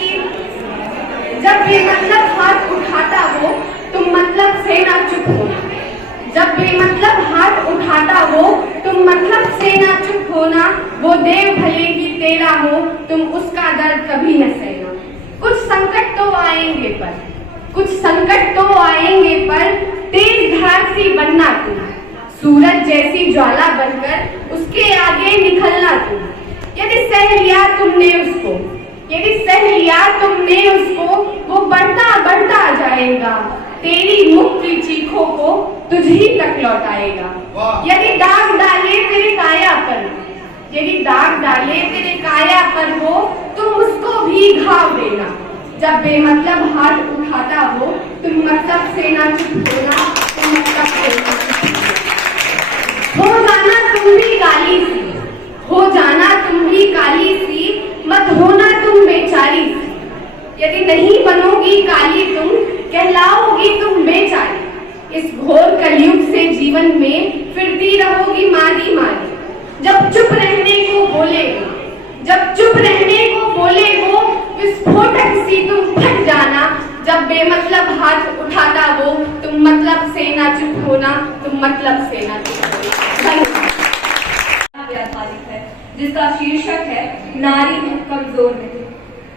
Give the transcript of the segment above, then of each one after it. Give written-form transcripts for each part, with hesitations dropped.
कि जब बेमतलब हाथ उठाता वो तुम मतलब से ना चुप होना। जब बेमतलब हाथ उठाता वो तुम मतलब से ना चुप होना। वो देव भले ही तेरा हो तुम उसका दर्द कभी न सहना। कुछ संकट तो आएंगे पर, कुछ संकट तो आएंगे पर तेज धार सी बनना तुम। सूरज जैसी ज्वाला बनकर उसके आगे निकलना तुम। यदि सह लिया तुमने उसको, यदि सह लिया तुमने उसको, वो बढ़ता बढ़ता जाएगा। तेरी मुख की चीखों को तुझ ही तक लौटाएगा। यदि दाग डाले तेरे काया पर, यदि दाग डाले तेरे काया पर वो तुम उसको भी घाव देना। जब बेमतलब हाथ उठाता वो तुम मतलब से ना चुप होना। तुम मतलब से ना चुप हो जाना तुम भी काली सी, हो जाना तुम भी काली सी, मत होना तुम बेचारी सी। यदि नहीं बनोगी काली तुम कहलाओगी तुम बेचारी। इस घोर कलयुग से जीवन में फिरती रहोगी मारी मारी। जब चुप रहने को बोले वो, जब चुप रहने को बोले वो विस्फोटक सी तुम फट जाना। जब बेमतलब हाथ उठाता वो तुम मतलब से ना चुप होना। तुम मतलब से ना चुप होना। जिसका शीर्षक है नारी हूँ कमजोर नहीं।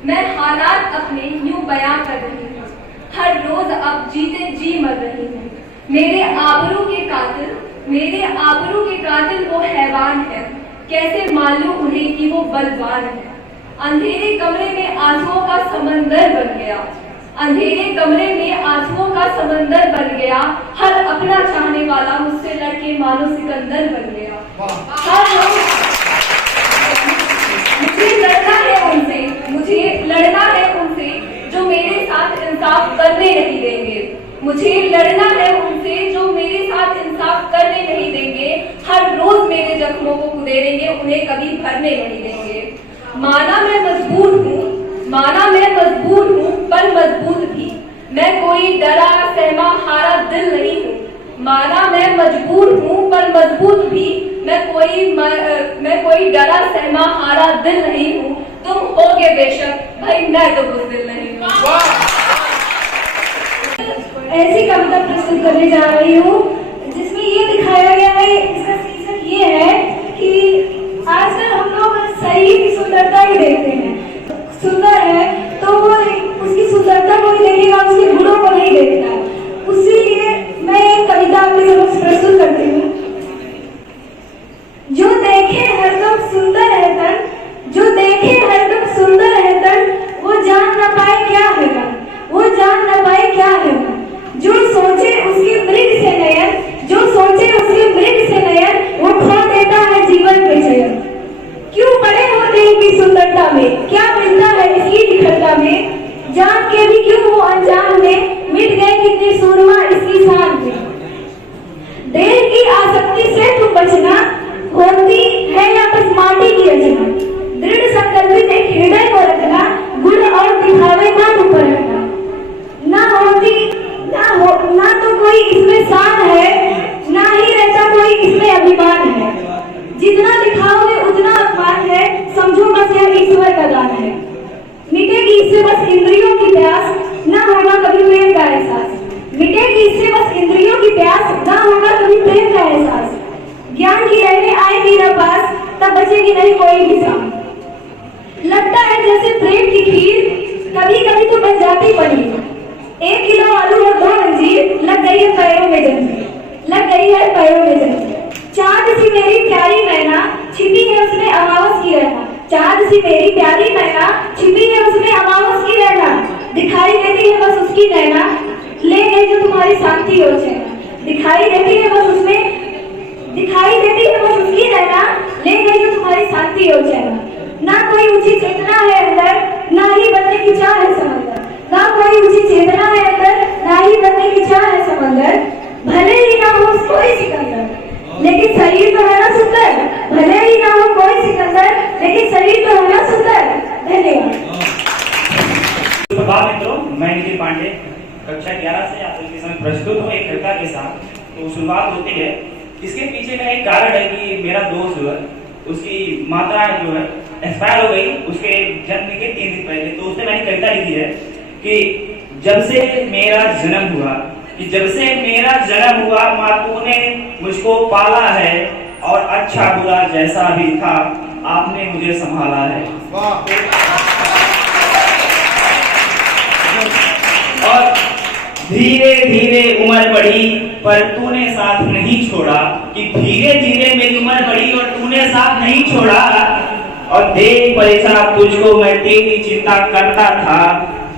मैं हालात अपने यूं बयां कर रही हूँ, हर रोज अब जीते जी मर रही हूँ। मेरे आबरू के कातिल, मेरे आबरू के कातिल वो हैवान है, कैसे मालूम उन्हें कि वो बलवान है। अंधेरे कमरे में आंसुओं का समंदर बन गया, अंधेरे कमरे में आंसुओं का समंदर बन गया। हर अपना चाहने वाला मुझसे लड़के मानो सिकंदर बन गया। हर रोज मुझे लड़ना है उनसे, मुझे लड़ना है उनसे जो मेरे साथ इंसाफ करने नहीं देंगे। मुझे लड़ना है उनसे जो मेरे साथ इंसाफ करने नहीं देंगे। हर रोज मेरे जख्मों को कुदेरेंगे, उन्हें कभी भरने नहीं देंगे। माना मैं मजबूर हूँ, माना मैं मजबूर हूँ, पर मजबूत भी। मैं कोई डरा सहमा हारा दिल नहीं हूँ। माना मैं मजबूर हूँ पर मजबूत भी। मैं कोई डरा सहमा हारा दिल नहीं हूँ। तुम होगे बेशक, भाई मैं तो बुज़दिल नहीं हूँ। ऐसी कविता प्रस्तुत करने जा रही हूँ जिसमें ये दिखाया गया है, इसका शीर्षक ये है कि आजकल हम लोग शरीर की सुंदरता ही देखते हैं। सुंदर है तो वो उसकी सुंदरता को ही देखेगा, उसके गुणों को नहीं देखता। उसीलिए मैं एक कविता आपके समक्ष प्रस्तुत करती हूँ। जो देखे हरदम सुंदर है तन, जो देखे हरदम सुंदर है तन, वो जान न पाए क्या है मन, वो जान न पाए क्या है मन। जो सोचे उसके मृग से नयन, जो सोचे उसके मृग से नयन, वो खो देता है जीवन के चयन। क्यों पड़े होते इनकी सुंदरता में, क्या मिलता है इसकी निखरता में। जान के भी क्यों वो अनजान में, मिट गए कितने सूरमा इसकी शान में। देह की आसक्ति से तुम बचना, होती है या बस माटी की रचना। दृढ़ संकल्पित एक हृदय को रखना, गुण और दिखावे का ऊपर रखना। ना तो कोई इसमें शान है, ना ही रहता कोई इसमें अभिमान है। जितना दिखाओगे उतना अपमान है, समझो बस यह ईश्वर का दान है। मिटेगी इससे बस इंद्रियों की प्यास, ना होगा कभी प्रेम का एहसास। मिटेगी इससे बस इंद्रियों की प्यास, ना होगा कभी प्रेम का एहसास। ज्ञान की लहरें आएगी न पास, तब बचेगी नहीं कोई भी शाम। लगता है जैसे प्रेम की खीर, कभी कभी तो बन जाती पनीर। 1 किलो आलू और 2 अंजीर, लग गई है पैरों में जंजीर, लग गई है पैरों में जंजीर। चांद सी मेरी प्यारी मैना, छिपी है उसमें अमावस की रहना। चांद सी मेरी प्यारी मैना, छिपी है उसमें अमावस की रहना। दिखाई देती है बस उसकी नैना, ले गई जो तुम्हारी शांति हो चैना। दिखाई देती है बस उसमें, दिखाई देती है बस उसकी नैना, ले गई जो तुम्हारी शांति हो चैना। ना कोई ऊंची चेतना है अंदर, ना ही बनने की चाह है समंदर। ना कोई ऊंची चेतना है अंदर, ना ही बनने की चाह है समंदर। भले ही ना हो कोई सिकंदर, लेकिन शरीर तो है ना सुंदर। भले ही ना हो कोई सिकंदर, लेकिन शरीर तो है ना सुंदर। धन्यवाद। मित्रों, मैं निखिल पांडे कक्षा 11 से आप सबके सामने प्रस्तुत हूँ एक कविता के साथ। तो शुरुआत होती है। इसके पीछे का एक कारण है कि मेरा दोस्त जो है उसकी माता जो है एक्सपायर हो गई उसके जन्म के 3 दिन पहले। तो उसने मैंने कविता लिखी है कि जब से मेरा जन्म हुआ, कि जब से मेरा जन्म हुआ माँ तूने मुझको पाला है, और अच्छा बुरा जैसा भी था आपने मुझे संभाला है। और धीरे धीरे उम्र बढ़ी पर तूने साथ नहीं छोड़ा, कि धीरे धीरे मेरी उम्र बढ़ी और तूने साथ नहीं छोड़ा। और देख परेशान तुझको मैं तेरी चिंता करता था,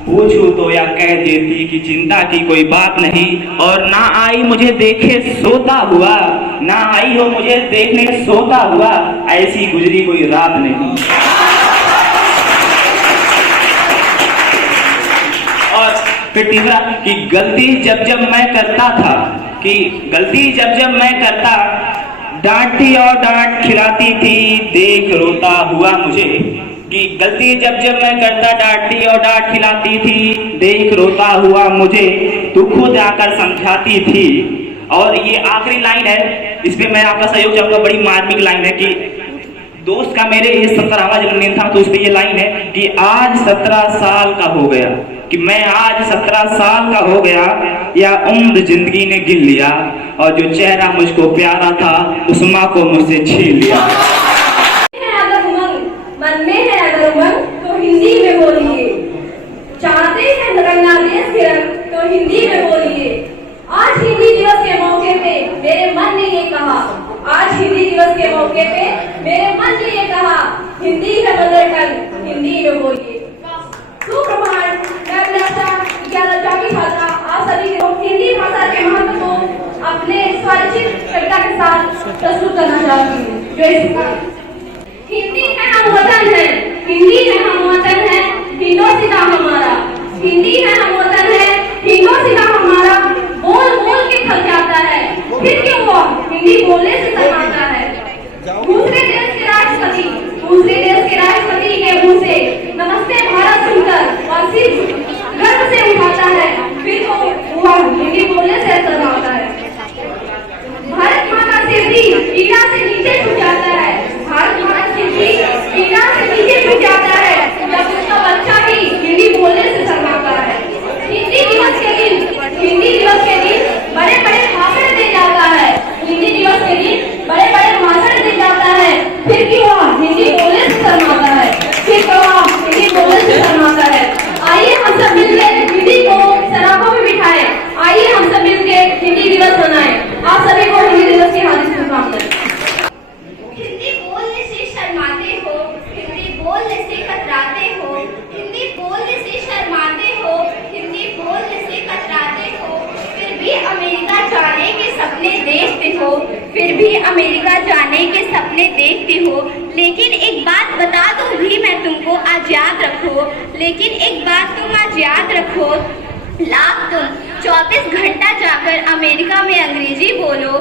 पूछूं तो या कह देती कि चिंता की कोई बात नहीं। और ना आई मुझे देखे सोता हुआ, ना आई हो मुझे देखने सोता हुआ, ऐसी गुजरी कोई रात नहीं। और फिर तीसरा कि गलती जब जब मैं करता था, कि गलती जब जब मैं करता, डांटती और डांट खिलाती थी देख रोता हुआ मुझे, कि गलती जब जब मैं करता डांटती और डांट खिलाती थी देख रोता हुआ मुझे, तू खुद आकर समझाती थी। और ये आखिरी लाइन है, इसमें मैं आपका सहयोग चाहूंगा, बड़ी मार्मिक लाइन है कि दोस्त का मेरे ये 17वां जन्मदिन था, तो उसमें ये लाइन है कि आज 17 साल का हो गया, कि मैं आज 17 साल का हो गया, या उम्र जिंदगी ने गिन लिया, और जो चेहरा मुझको प्यारा था उस माँ को मुझसे छीन लिया। अगर उमंग मन में है, अगर उमंग तो हिंदी में बोलिए। चाहते हैं रंगना देश के रंग तो हिंदी में बोलिए। आज हिंदी दिवस के मौके पे मेरे मन ने ये कहा, आज हिंदी दिवस के मौके पे मेरे मन ने ये कहा, हिंदी है मदर टंग, हिंदी में बोलिए। सुप्रभात, मैं अभिलाषा 11 की छात्रा आप सभी को हिंदी भाषा के महत्व को अपने स्वरचित कविता के साथ प्रस्तुत करना चाहती हूँ। हिंदी है हम वतन है, हिंदी है हम वतन है, हिंदोस्तान हमारा। हिंदी है हम वतन है, हिंदोस्तान हमारा। बोल बोल के थक जाता है, फिर क्यों वो हिंदी बोलने से शर्माता है। दूसरे देश के राष्ट्रपति के मुंह से नमस्ते भारत सुनकर और सिर्फ गर्व से उठाता है, फिर वो हिंदी बोलने से शर्माता है। भारत माँ का सिर भी पीड़ा से नीचे झुक जाता है, भारत माँ का सिर भी पीड़ा से नीचे झुक जाता है, जब उसका बच्चा भी हिंदी बोलने से शर्माता है। हिंदी दिवस के दिन बड़े बड़े भाषण दे जाता है, हिंदी दिवस के दिन बड़े बड़े भाषण दे जाता है, फिर क्यों हिंदी बोलने से शर्माता है, फिर क्यों हिंदी बोलने से शर्माता है। आइए हम सब मिलकर हिंदी को सराहों में बिठाएं, आइए हम सब मिलकर हिंदी दिवस मनाएं। आप सभी को हिंदी दिवस की हार्दिक शुभकामनाएं। हिंदी बोलने से शर्माते हो, हिंदी बोलने से कतराते हो, हिंदी बोलने से शर्माते हो, हिंदी बोलने से कतराते हो, फिर भी अमेरिका जाने के सपने देखते हो, फिर भी अमेरिका जाने के सपने देखते हो। लेकिन एक बात बता दूं भी मैं तुमको, आज याद रखो, लेकिन एक बात तुम आज याद रखो, लाख तुम 24 घंटा जाकर अमेरिका में अंग्रेजी बोलो,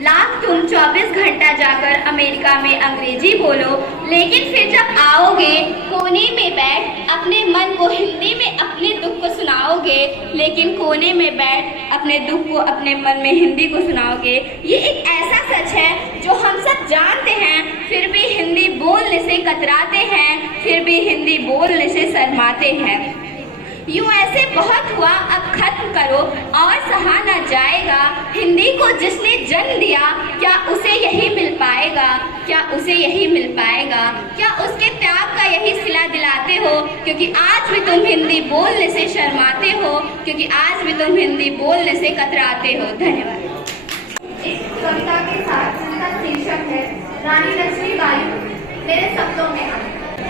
लाख तुम 24 घंटा जाकर अमेरिका में अंग्रेजी बोलो, लेकिन फिर जब आओगे कोने में बैठ अपने मन को हिंदी में अपने दुख को सुनाओगे, लेकिन कोने में बैठ अपने दुख को अपने मन में हिंदी को सुनाओगे। ये एक ऐसा सच है जो हम सब जानते हैं, फिर भी हिंदी बोलने से कतराते हैं, फिर भी हिंदी बोलने से शर्माते हैं। यूं ऐसे बहुत हुआ, अब खत्म करो और सहा न जाएगा। हिंदी को जिसने जन्म दिया, क्या उसे यही मिल पाएगा, क्या उसे यही मिल पाएगा, क्या उसके त्याग का यही सिला दिलाते हो, क्योंकि आज भी तुम हिंदी बोलने से शर्माते हो, क्योंकि आज भी तुम हिंदी बोलने से कतराते हो। धन्यवाद। इस कविता के साथ जिसका शीर्षक है रानी लक्ष्मीबाई मेरे शब्दों में।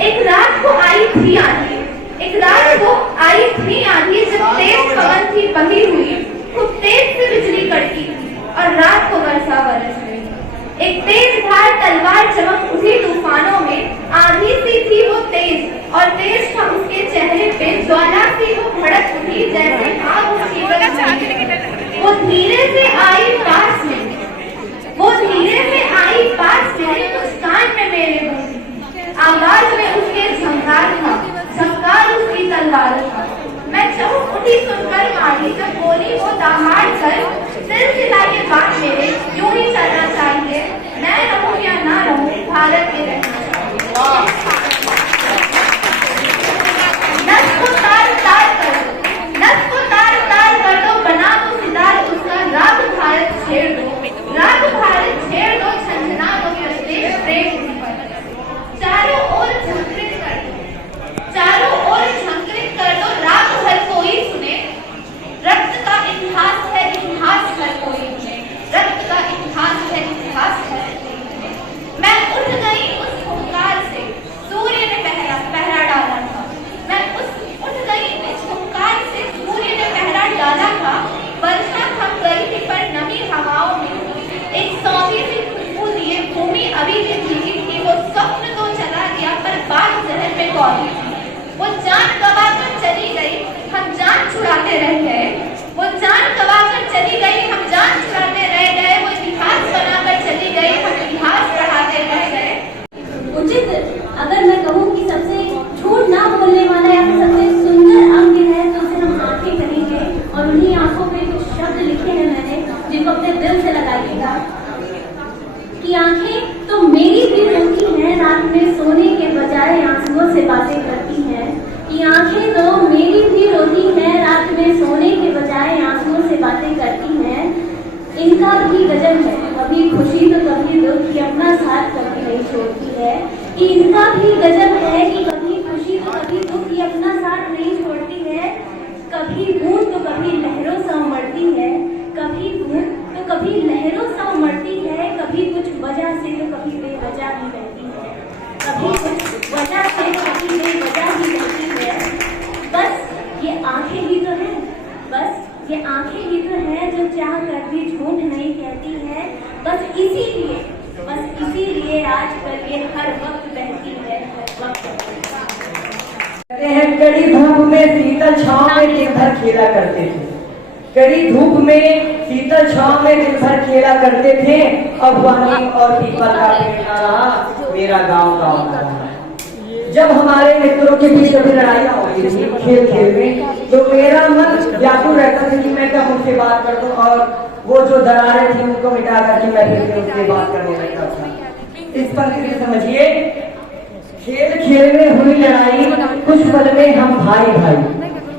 एक रात को आई थी आंधी, एक रात को आई थी आंधी, जब तेज पवन थी बही हुई, खूब तेज से बिजली कड़की और रात को वर्षा बरस गई। एक तेज धार तलवार चमक उठी तूफानों में, आंधी सी थी वो तेज और तेज था उसके चेहरे पे ज्वाला सी वो भड़क उठी, जैसे आग उसकी वो धीरे से आई पास में, वो धीरे से आई पास में, कुछ कान में मेरे बोली, आवाज में उसके झंकार था, झंकार उसकी तलवार था। मैं चौंक उठी सुनकर मारी, जब बोली वो दामाद कर, सिलसिला ये बात मेरे यूं ही चलना चाहिए, मैं रहूं या ना रहूं भारत में रहना चाहिए। ये आंखें तो मेरी भी रोती हैं, रात में सोने के बजाय आंसुओं से बातें करती हैं। इनका भी गजब है, कभी खुशी तो कभी दुख, ये अपना साथ कभी नहीं छोड़ती है। कि इनका भी गजब है कि कभी खुशी तो कभी दुख, ये अपना साथ नहीं छोड़ती है। कभी बूंद तो कभी लहरों सा उमड़ती है, कभी बूंद तो कभी लहरों सा उमड़ती है, कभी कुछ वजह से तो कभी बेवजह भी रहती है, कभी कुछ वजह से तो कभी बेवजह भी रहती है। बस ये आंखें ही तो हैं, बस ये आंखें ही तो हैं जो चाह कर भी झूठ नहीं कहती है। बस इसीलिए आजकल ये हर वक्त बहती है, हर वक्त। कहते हैं कड़ी धूप में शीतल छांव में दिन भर खेला करते थे, कड़ी धूप में शीतल छांव में दिन भर खेला करते थे। अब नीम और पीपल का पेड़ ना रहा, मेरा गांव गांव ना रहा। जब हमारे मित्रों के बीच कभी लड़ाइयाँ होती थी खेल खेल में, तो मेरा मन व्याकुल रहता था कि मैं कब उनसे बात कर दूं, और वो जो दरारें थी उनको मिटा करके मैं फिर उनसे बात करने लगता था। इस पर समझिए, खेल खेल में हुई लड़ाई, कुछ पल में हम भाई भाई।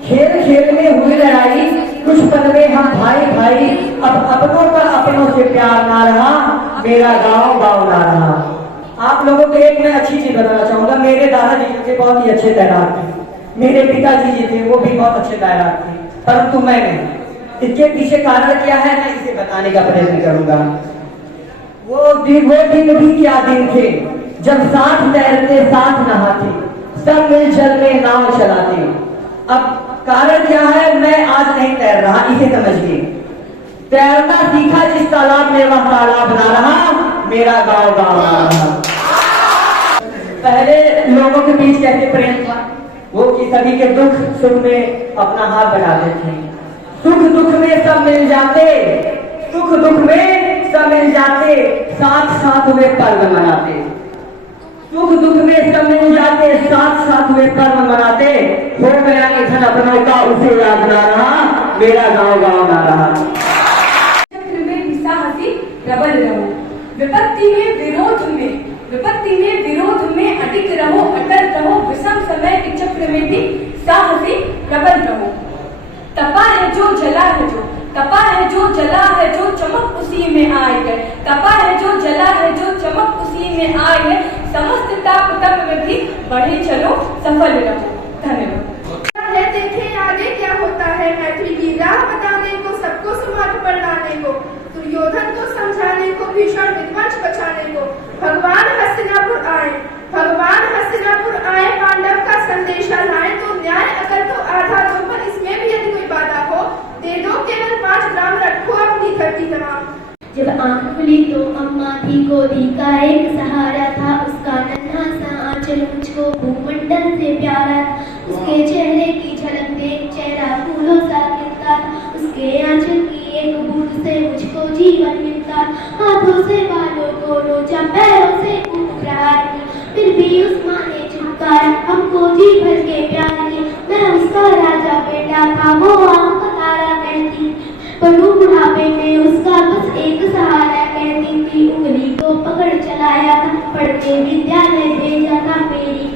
खेल खेल में हुई लड़ाई, कुछ पल में हम भाई भाई। अब अपनों का अपनों से प्यार ना रहा, मेरा गांव गांव ना रहा। आप लोगों को एक मैं अच्छी चीज बताना चाहूंगा। मेरे दादाजी जो थे बहुत ही अच्छे तैराक थे, मेरे पिताजी जी थे वो भी बहुत अच्छे तैराक थे, परंतु मैं नहीं। इसके पीछे कारण क्या है मैं इसे बताने का प्रयत्न करूंगा। वो दिन भी क्या दिन थे जब साथ तैरते साथ नहाते, सब मिल जल में नाव चलाते। अब कारण क्या है, मैं आज नहीं तैर रहा, इसे समझिए। तैरना सीखा जिस तालाब में वह तालाब ना रहा, मेरा गांव गांव ना रहा। पहले लोगों के बीच कैसे प्रेम था, वो कि सभी के दुख सुख में अपना हाथ बढ़ाते थे। सुख दुख में सब मिल जाते, सुख दुख में सब मिल जाते, साथ साथ हुए पर्व मनाते। सुख दुख में सब मिल जाते, साथ साथ हुए पर्व मनाते। हो गया निधन अपनों का, उसे याद ना रहा, मेरा गांव गांव ना रहा। चक्र में पिसा हंसी प्रबल रहो, विपत्ति में विरोध में अटिक रहो, अटल रहो। विषम समय के चक्र में भी साहसी प्रबल रहो। तपा है जो जला है जो, तपा है जो जला है जो, चमक उसी में आए है। तपा है जो जला है जो, चमक उसी में आए है। समस्त ताप तप में भी बढ़े चलो, सफल रहो। धन्यवाद। देखें आगे क्या होता है, मैत्री की राह बताने को, सबको सुमार्ग पर लाने को, दुर्योधन को समझाने को, भीषण विध्वंस बचाने को। भगवान हस्तिनापुर आए, पांडव का संदेशा लाए। तो न्याय अगर तो आधा दो, पर इसमें भी यदि कोई बाधा हो, दे दो केवल 5 ग्राम, रखो अपनी धरती तमाम। जब आंख खुली तो अम्मा थी, गोदी का एक सहारा था, उसका नन्हा सा आंचल मुझको भूमंडल से प्यारा। उसके चेहरे की झलक देख चेहरा फूलों सा खिलता, उसके आंचल की एक बूंद से मुझको जीवन मिलता। हाथों से बालों को नोचा, पैरों से प्रहार किया, फिर भी उस माँ ने चुपकारा, हमको जी भर के प्यार किया। मैं उसका राजा बेटा था, वो आंख का तारा कहती, पढ़ू बुढ़ापे में उसका बस एक सहारा कहती थी। उंगली को पकड़ चलाया था, पढ़ने विद्यालय भेजा था, मेरी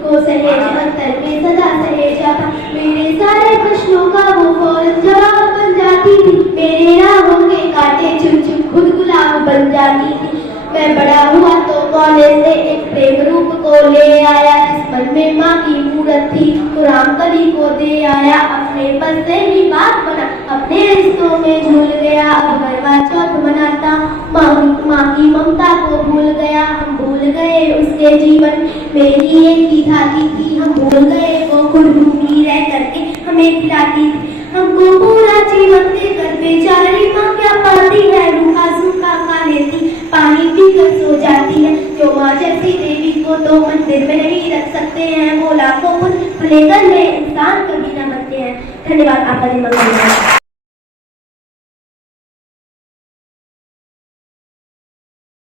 को सहेज अंतर में सदा सहेजा था। मेरे सारे प्रश्नों का वो फौरन जवाब बन जाती थी, मेरे राहों के कांटे चुन चुन खुद गुलाब बन जाती थी। मैं बड़ा हुआ तो कॉलेज से एक प्रेम रूप को ले आया, जिस मन में माँ की मूरत थी, तो राम कली को दे आया। अपने पद से ही बात बना, अपने रिश्तों में झूल गया। अब करवा चौथ मनाता, माँ की ममता को भूल गया। हम भूल गए उसके जीवन मेरी एक ही धाती थी, हम भूल गए वो खुद भूखी रह करके हमें खिलाती थी। हमको पूरा जीवन देकर बेचारी माँ क्या पाती है, रूखा सूखा खा लेती, पानी पीकर सो जाती है। जो माँ जैसी देवी को तो मंदिर में नहीं रख सकते हैं, वो लाखों पुण्य भले कर ले इंसान कभी न बनते हैं। धन्यवाद। आपका दिन मंगल हो।